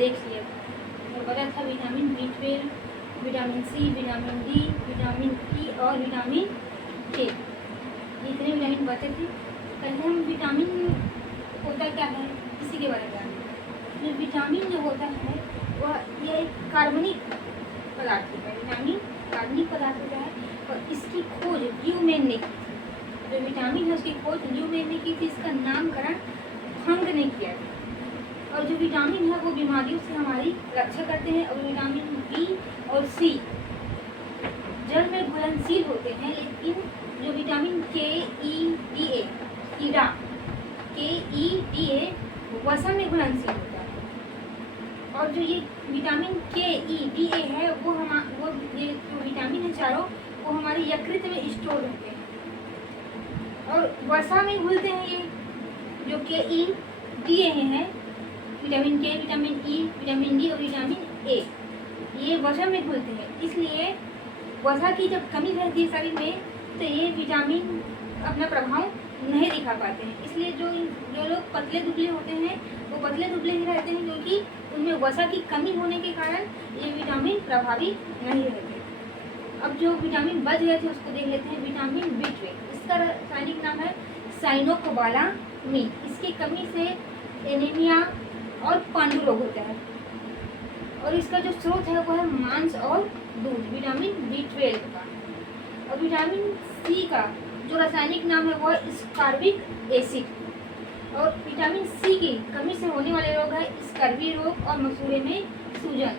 देख लिया। और बचा था vitamin B12, vitamin C, vitamin D, vitamin E और विटामिन K। इतने विटामिन बचे थे। पहले हम विटामिन होता क्या है इसी के बारे में जानेंगे। जो विटामिन जो होता है वह यह एक कार्बनिक पदार्थ होता है। विटामिन कार्बनिक पदार्थ होता है और इसकी खोज ल्यूमेन ने की थी। जो विटामिन है उसकी खोज ल्यूमेन ने की थी। इसका नामकरण फंग ने किया था। और जो विटामिन है वो बीमारियों से हमारी रक्षा करते हैं। और विटामिन बी और सी जल में घुलनशील होते हैं, लेकिन जो विटामिन के ई डी ए वसा में घुलनशील होता है। और जो ये विटामिन के ई डी ए है वो ये जो विटामिन है चारों वो हमारे यकृत में स्टोर रहते हैं और वसा में घुलते हैं। ये जो के ई डी ए है, विटामिन के, विटामिन ई, विटामिन डी और विटामिन ए, ये वसा में घुलते हैं। इसलिए वसा की जब कमी रहती है शरीर में तो ये विटामिन अपना प्रभाव नहीं दिखा पाते हैं। इसलिए जो लोग पतले दुबले होते हैं वो पतले दुबले ही रहते हैं, क्योंकि उनमें वसा की कमी होने के कारण ये विटामिन प्रभावी नहीं रहते। अब जो विटामिन बच गए थे उसको देख लेते हैं। विटामिन B12, इसका रासायनिक नाम है साइनोकोबालामीन। इसकी कमी से एनीमिया और पांडु रोग होता है। और इसका जो स्रोत है वो है मांस और दूध, विटामिन B12 का। और विटामिन सी का जो रासायनिक नाम है वो है स्कार्बिक एसिड। और विटामिन सी की कमी से होने वाले रोग है स्कर्वी रोग और मसूड़े में सूजन।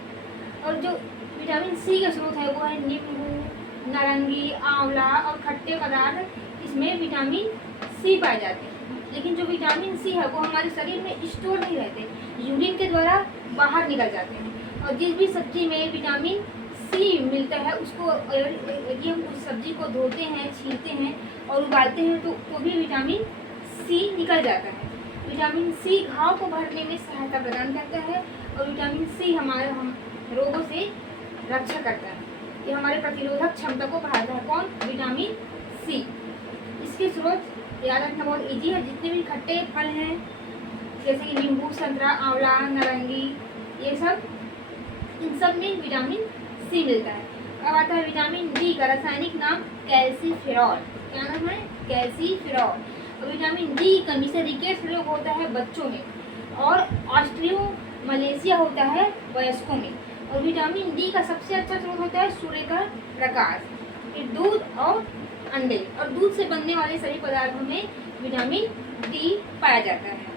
और जो विटामिन सी का स्रोत है वो है नींबू, नारंगी, आंवला और खट्टे पदार्थ, इसमें विटामिन सी पाए जाते हैं। लेकिन जो विटामिन सी है वो हमारे शरीर में स्टोर नहीं रहते, यूरिन के द्वारा बाहर निकल जाते हैं। और जिस भी सब्जी में विटामिन सी मिलता है उसको यदि हम उस सब्जी को धोते हैं, छीलते हैं और उबालते हैं तो भी विटामिन सी निकल जाता है। विटामिन सी घाव को भरने में सहायता प्रदान करता है और विटामिन सी हम रोगों से रक्षा करता है। ये हमारे प्रतिरोधक क्षमता को बढ़ाता है। कौन? Vitamin C. इसके स्रोत याद रखना बहुत ईजी है। जितने भी खट्टे फल हैं जैसे कि नींबू, संतरा, आंवला, नारंगी, ये सब, इन सब में विटामिन सी मिलता है। अब आता है विटामिन डी का रासायनिक नाम कैल्सीफेरॉल। क्या नाम है? कैल्सीफेरॉल। और विटामिन डी की कमी से रिकेट्स रोग होता है बच्चों में और ऑस्टियोमलेशिया होता है वयस्कों में। और विटामिन डी का सबसे अच्छा स्रोत होता है सूर्य का प्रकाश, फिर दूध और अंडे। और दूध से बनने वाले सभी पदार्थों में विटामिन डी पाया जाता है।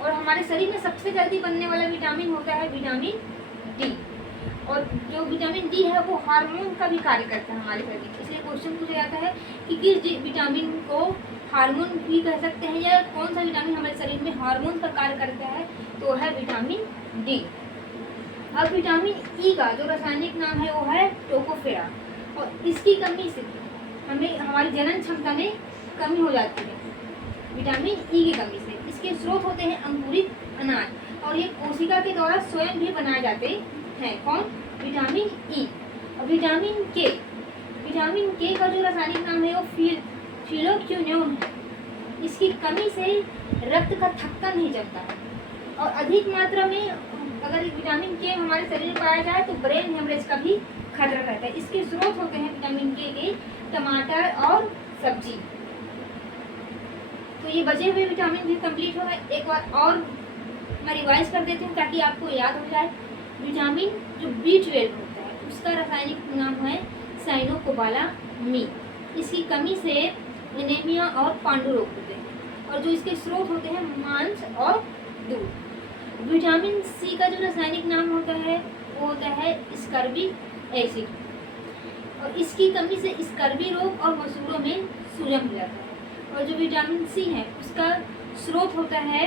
और हमारे शरीर में सबसे जल्दी बनने वाला विटामिन होता है विटामिन डी। और जो विटामिन डी है वो हार्मोन का भी कार्य करता है हमारे शरीर में। इसलिए क्वेश्चन पूछा जाता है कि किस विटामिन को हार्मोन भी कह सकते हैं या कौन सा विटामिन हमारे शरीर में हार्मोन का कार्य करता है, तो है विटामिन डी। अब विटामिन ई का जो रासायनिक नाम है वो है टोकोफेरा। और इसकी कमी से हमें हमारी जनन क्षमता में कमी हो जाती है, विटामिन ई की कमी से। इसके स्रोत होते हैं अंकुरित अनाज और ये कोशिका के द्वारा स्वयं भी बनाए जाते हैं। कौन? Vitamin E. और विटामिन के का जो रासायनिक नाम है वो फिलोक्विनोन है। इसकी कमी से रक्त का थक्का नहीं जमता है। और अधिक मात्रा में अगर विटामिन के हमारे शरीर में पाया जाए तो ब्रेन हेमरेज का भी खतरा रहता है। इसके स्रोत होते हैं विटामिन के टमाटर और सब्जी। तो ये बचे हुए विटामिन भी कंप्लीट हो गए। एक बार और मैं रिवाइज कर देती हूँ ताकि आपको याद हो जाए। विटामिन जो B12 होता है उसका रासायनिक नाम है साइनोकोबालामीन। इसकी कमी से एनीमिया और पांडु रोग होते हैं। और जो इसके स्रोत होते हैं मांस और दूध। विटामिन सी का जो रासायनिक नाम होता है वो होता है स्कर्बिक एसिड। और इसकी कमी से स्कर्वी रोग और मसूड़ों में सूजन हो जाता है। और जो विटामिन सी है उसका स्रोत होता है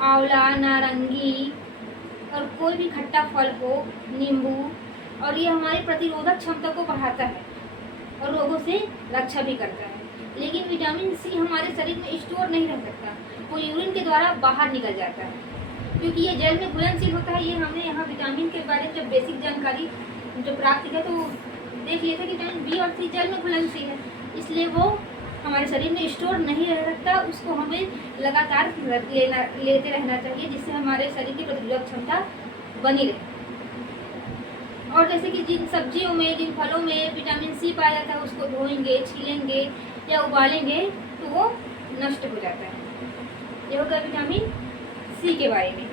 आंवला, नारंगी और कोई भी खट्टा फल हो, नींबू। और ये हमारी प्रतिरोधक क्षमता को बढ़ाता है और रोगों से रक्षा भी करता है। लेकिन विटामिन सी हमारे शरीर में स्टोर नहीं रह सकता, वो यूरिन के द्वारा बाहर निकल जाता है क्योंकि ये जल में घुलनशील होता है। ये हमने यहाँ विटामिन के बारे में जब बेसिक जानकारी जो प्राप्त किया तो देख लिए थे कि विटामिन बी और सी जल में घुलनशील है, इसलिए वो हमारे शरीर में स्टोर नहीं रह सकता, उसको हमें लगातार लेते रहना चाहिए, जिससे हमारे शरीर की प्रतिरोधक क्षमता बनी रहे। और जैसे कि जिन सब्जियों में, जिन फलों में विटामिन सी पाया जाता है, उसको धोएंगे, छीलेंगे या उबालेंगे तो वो नष्ट हो जाता है। ये होगा विटामिन सी के बारे में।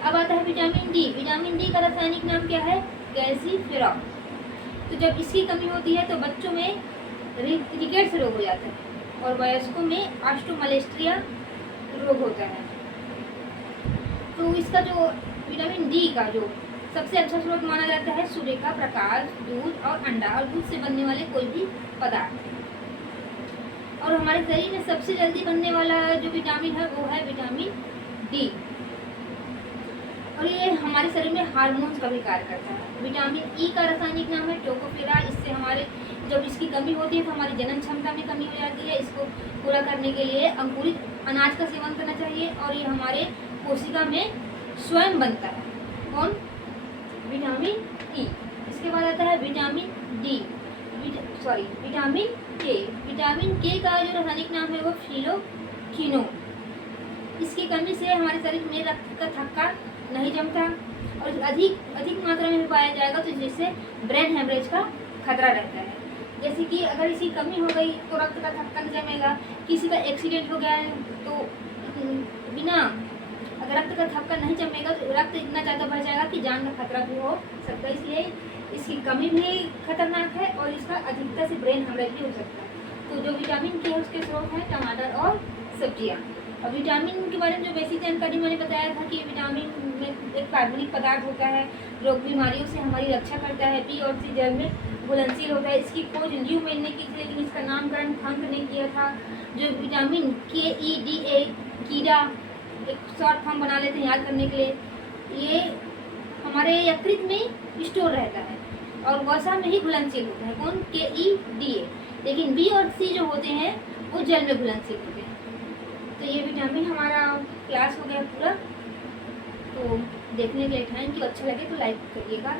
अब आता है विटामिन डी। विटामिन डी का रासायनिक नाम क्या है? गैल्सीफेरॉल। तो जब इसकी कमी होती है तो बच्चों में रिकेट्स रोग हो जाता है और वयस्कों में ऑस्टियोमालासिया रोग होता है। तो इसका जो विटामिन डी का जो सबसे अच्छा स्रोत माना जाता है सूर्य का प्रकाश, दूध और अंडा और दूध से बनने वाले कोई भी पदार्थ। और हमारे शरीर में सबसे जल्दी बनने वाला जो विटामिन है वो है विटामिन डी। और ये हमारे शरीर में हार्मोन्स का भी कार्य करता है। विटामिन ई का रासायनिक नाम है टोकोफेरा। इससे हमारे जब इसकी कमी होती है तो हमारी जनन क्षमता में कमी हो जाती है। इसको पूरा करने के लिए अंकुरित अनाज का सेवन करना चाहिए और ये हमारे कोशिका में स्वयं बनता है। कौन? Vitamin E. इसके बाद आता है विटामिन डी, विटामिन के। विटामिन के का जो रासायनिक नाम है वो फिलोक्विनोन। इसकी कमी से हमारे शरीर में रक्त का थक्का नहीं जमता और अधिक मात्रा में पाया जाएगा तो जिससे ब्रेन हेमरेज का खतरा रहता है। जैसे कि अगर इसकी कमी हो गई तो रक्त का थक्का नहीं जमेगा। किसी का एक्सीडेंट हो गया है तो अगर रक्त का थक्का नहीं जमेगा तो रक्त इतना ज़्यादा बढ़ जाएगा कि जान का खतरा भी हो सकता है। इसलिए इसकी कमी भी खतरनाक है और इसका अधिकता से ब्रेन हेमरेज भी हो सकता है। तो जो विटामिन के है उसके स्रोत हैं टमाटर और सब्जियाँ। और विटामिन के बारे में जो बेसिक जानकारी मैंने बताया था कि विटामिन में एक कार्बनिक पदार्थ होता है, रोग बीमारियों से हमारी रक्षा करता है, पी और सी जल में घुलनशील होता है। इसकी खोज ल्यू मेल ने की थी लेकिन इसका नामकरण फंक ने किया था। जो विटामिन KEDA कीड़ा, एक शॉर्ट फॉर्म बना लेते हैं याद करने के लिए, ये हमारे यकृत में स्टोर रहता है और वसा में ही घुलनशील होता है। कौन? KEDA। लेकिन बी और सी जो होते हैं वो जल में घुलनशील होते हैं। तो ये विटामिन हमारा क्लास हो गया पूरा। तो देखने के लिए थैंक यू। अच्छा लगे तो लाइक करिएगा।